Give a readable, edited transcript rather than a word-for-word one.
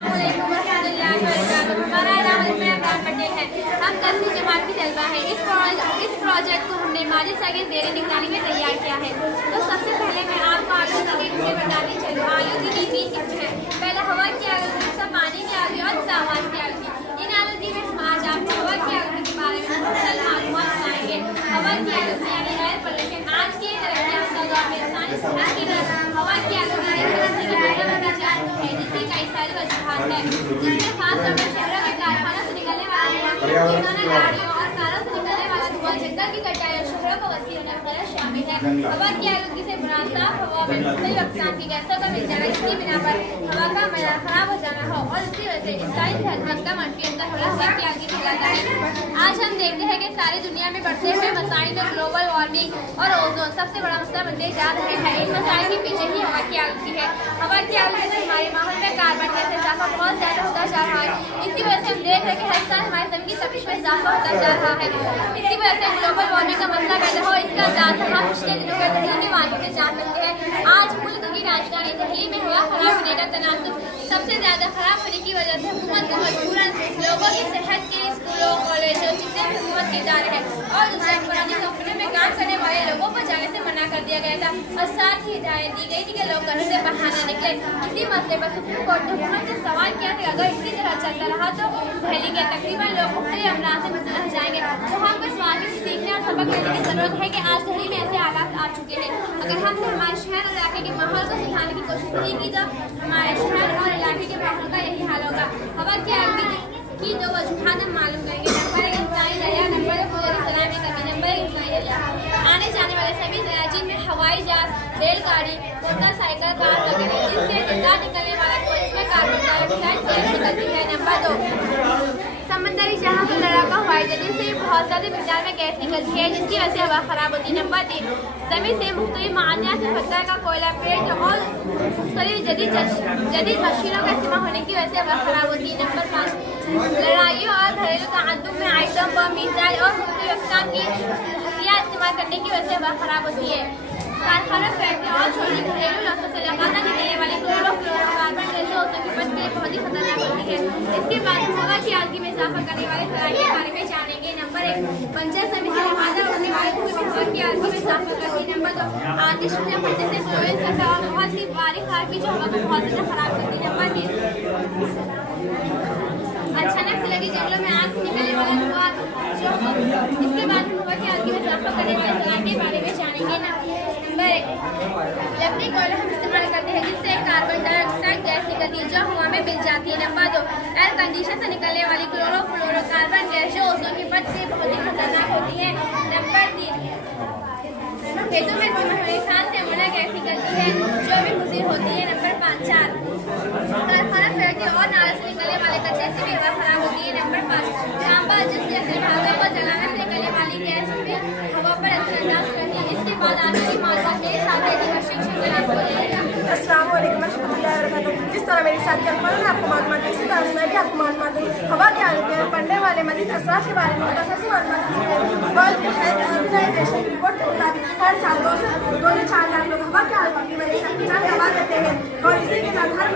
हम 10वीं जमात की तलबा है। इस प्रोजेक्ट को हमने माजिद साहब की ज़ेरे निगरानी में तैयार किया है। तो सबसे पहले मैं आपको आलू की किस्में बतानी चलूँ। आलू की 3 किस्में हैं। पहला हवा की आलू, दूसरा पानी की आलू और सामान की आलू। इन आलू की में हम आज आपको हवा की आलू के बारे में मुफ्तल मालूमात सुनाएंगे। हवा की आलू यानी एयर पोल्यूशन आज की तरक्की याफ्ता दौर में इंसानी सेहत की तरफ हवा की आलू है जिसकी कई सारी वजूहात है, जिसमें खास तौर पर शहरों के कारखानों से निकलने वाला गाड़ियों और कारों से निकलने वाला धुआं, जंगल की कटाई और शहरों को वसी होना वगैरह शामिल है। हवा की आलूगी से मुराद साफ हवा में मुख्तलिफ अक़साम की गैसों का मिल जाना, इसकी बिना पर हवा का मयार खराब हो जाना हो और इसकी वजह से इंसानी सेहत का मनफी असर हवा की आलूगी कहलाता है। आज हम देखते हैं कि सारी दुनिया में बढ़ते हुए मसाइल और ग्लोबल वार्मिंग और ओजोन सबसे बड़ा मसला बनते जा रहे हैं। इन मसाइल के पीछे ही हवा की आलूगी है। हवा की आलूगी से हमारे माहौल में कार्बन गैस इजाफा बहुत ज़्यादा होता जा रहा है। इसी वजह से हम देख रहे हैं कि हर साल हमारे ज़मीन की तपिश में इजाफा होता जा रहा है। इसी वजह से ग्लोबल वार्मिंग का मसला पैदा हो, इसका अंदाज़ा हम पिछले दिनों में दिल्ली के वाक़े में जान सकते हैं। आज मुल्क की राजधानी दिल्ली में हवा खराब होने का तनासुब सबसे ज़्यादा खराब होने की वजह से हुकूमत को मजबूरन लोगों की सेहत के स्कूलों, कॉलेजों, जितने भी हुकूमत के इदारे हैं और दूसरे पुरानी कंपनियों में काम करने वाले लोगों को जाने से मना कर दिया गया था और साथ ही हिदायत दी गई थी कि लोग घर से बाहर न निकले। इसी मसले पर सुप्रीम कोर्ट ने हुकूमत से सवाल किया कि अगर इसी तरह चलता रहा तो दिल्ली के तकरीबन लोग मुख्तलिफ अमराज से मुबतला हो जाएंगे। तो हमको इस वाक़े से सीखने और सबक लेने की ज़रूरत है कि आज दिल्ली में ऐसे हालात आ चुके हैं। अगर हमने हमारे शहर और इलाके के माहौल को सुधारने की कोशिश नहीं की तो हमारे शहर और इलाके के माहौल का यही हाल होगा। हवा की आलूगी की 2 वजूहात हम मालूम करेंगे। नंबर 1 इंसानी दरिया, नंबर 2 सलाह में कमी। नंबर 1 इंसानी दरिया आने जाने वाले सभी दरियाजी में हवाई जहाज, रेलगाड़ी, मोटरसाइकिल, कार वगैरह जिससे निर्गत निकलने वाला कोई इसमें कार्बन डाइऑक्साइड गैस निकलती है। नंबर 2 समंदरी जहाज और लड़ाका हवाई जहाज जिनसे बहुत ज़्यादा मिकदार में गैस निकलती है जिसकी वजह से हवा खराब होती है। नंबर 3 ज़मीन से मुख्तलिफ मादनियात से पत्थर का कोयला, पेड़ और जदीद मशीनों का इस्तेमाल होने की वजह से हवा खराब होती है। नंबर 5 लड़ाइयों और घरेलू तअद्दुब में आइटम बम, मिसाइल और मुख्तलिफ अक़साम की हथियार इस्तेमाल करने की वजह से हवा खराब होती है। कारखाना, फैक्ट्री और छोटी घरेलू लौसों से लगातार निकलने वाली क्लोरोफ्लोरोकार्बन गैसों की पहुंच के लिए बहुत ही खतरनाक होती है। इसके बाद हवा की आलूगी में इजाफा करने वाले खराबी के बारे में जानेंगे। नंबर 1 बंजर ज़मीन से लिहाजा उड़ने वाले धुएं हवा की आलूगी में इजाफा करती है। नंबर 2 आतिश में पड़ने से फ्लोएंस करता और बहुत सी बारिश खारगी जो हवा को बहुत ज़्यादा खराब करती है। नंबर 3 अचानक से लगी जंगलों में आग से निकलने वाला धुआं जो इसके बाद हवा की आलूगी में इजाफा करने वाले खराबी के बारे में जानेंगे। नंबर 1 लकड़ी कोयला हम इस्तेमाल करते हैं जिससे कार्बन डाइऑक्साइड गैस निकलती है जो हवा में मिल जाती है। नंबर 2 एयर कंडीशन से निकलने वाली क्लोरोफ्लोरोकार्बन गैस जो ओजोन की परत से बहुत ही खतरनाक होती है। नंबर 3 खेतों में खान से अमोनिया गैस निकलती है जो भी मुज़िर होती है। नंबर 4 कारखाना, फैक्ट्री और नाले से निकलने वाले कचरे से भी हवा खराब होती है। नंबर 5 तांबा जिस जैसे भागों को जलाने से निकलने वाली गैस भी हवा पर असरअंदाज करती है। इसके बाद आने की मालूमात मेरे साथ अस्सलाम वालेकुम रहमतुल्लाहि व बरकातहू। जिस तरह मेरे साथ ने आपको मालूमात दी, इसी तरह मैं भी आपको मालूमात दूँ। हवा के आलूगी में पड़ने वाले मज़ीद असरात के बारे में मुख्तसर सी मालूमात दी है। वर्ल्ड हेल्थ ऑर्गेनाइजेशन की रिपोर्ट के मुताबिक हर साल 2 से 4 लाख लोग हवा के आलूगी की वजह से अपनी जान गंवा देते हैं और इसी के साथ हर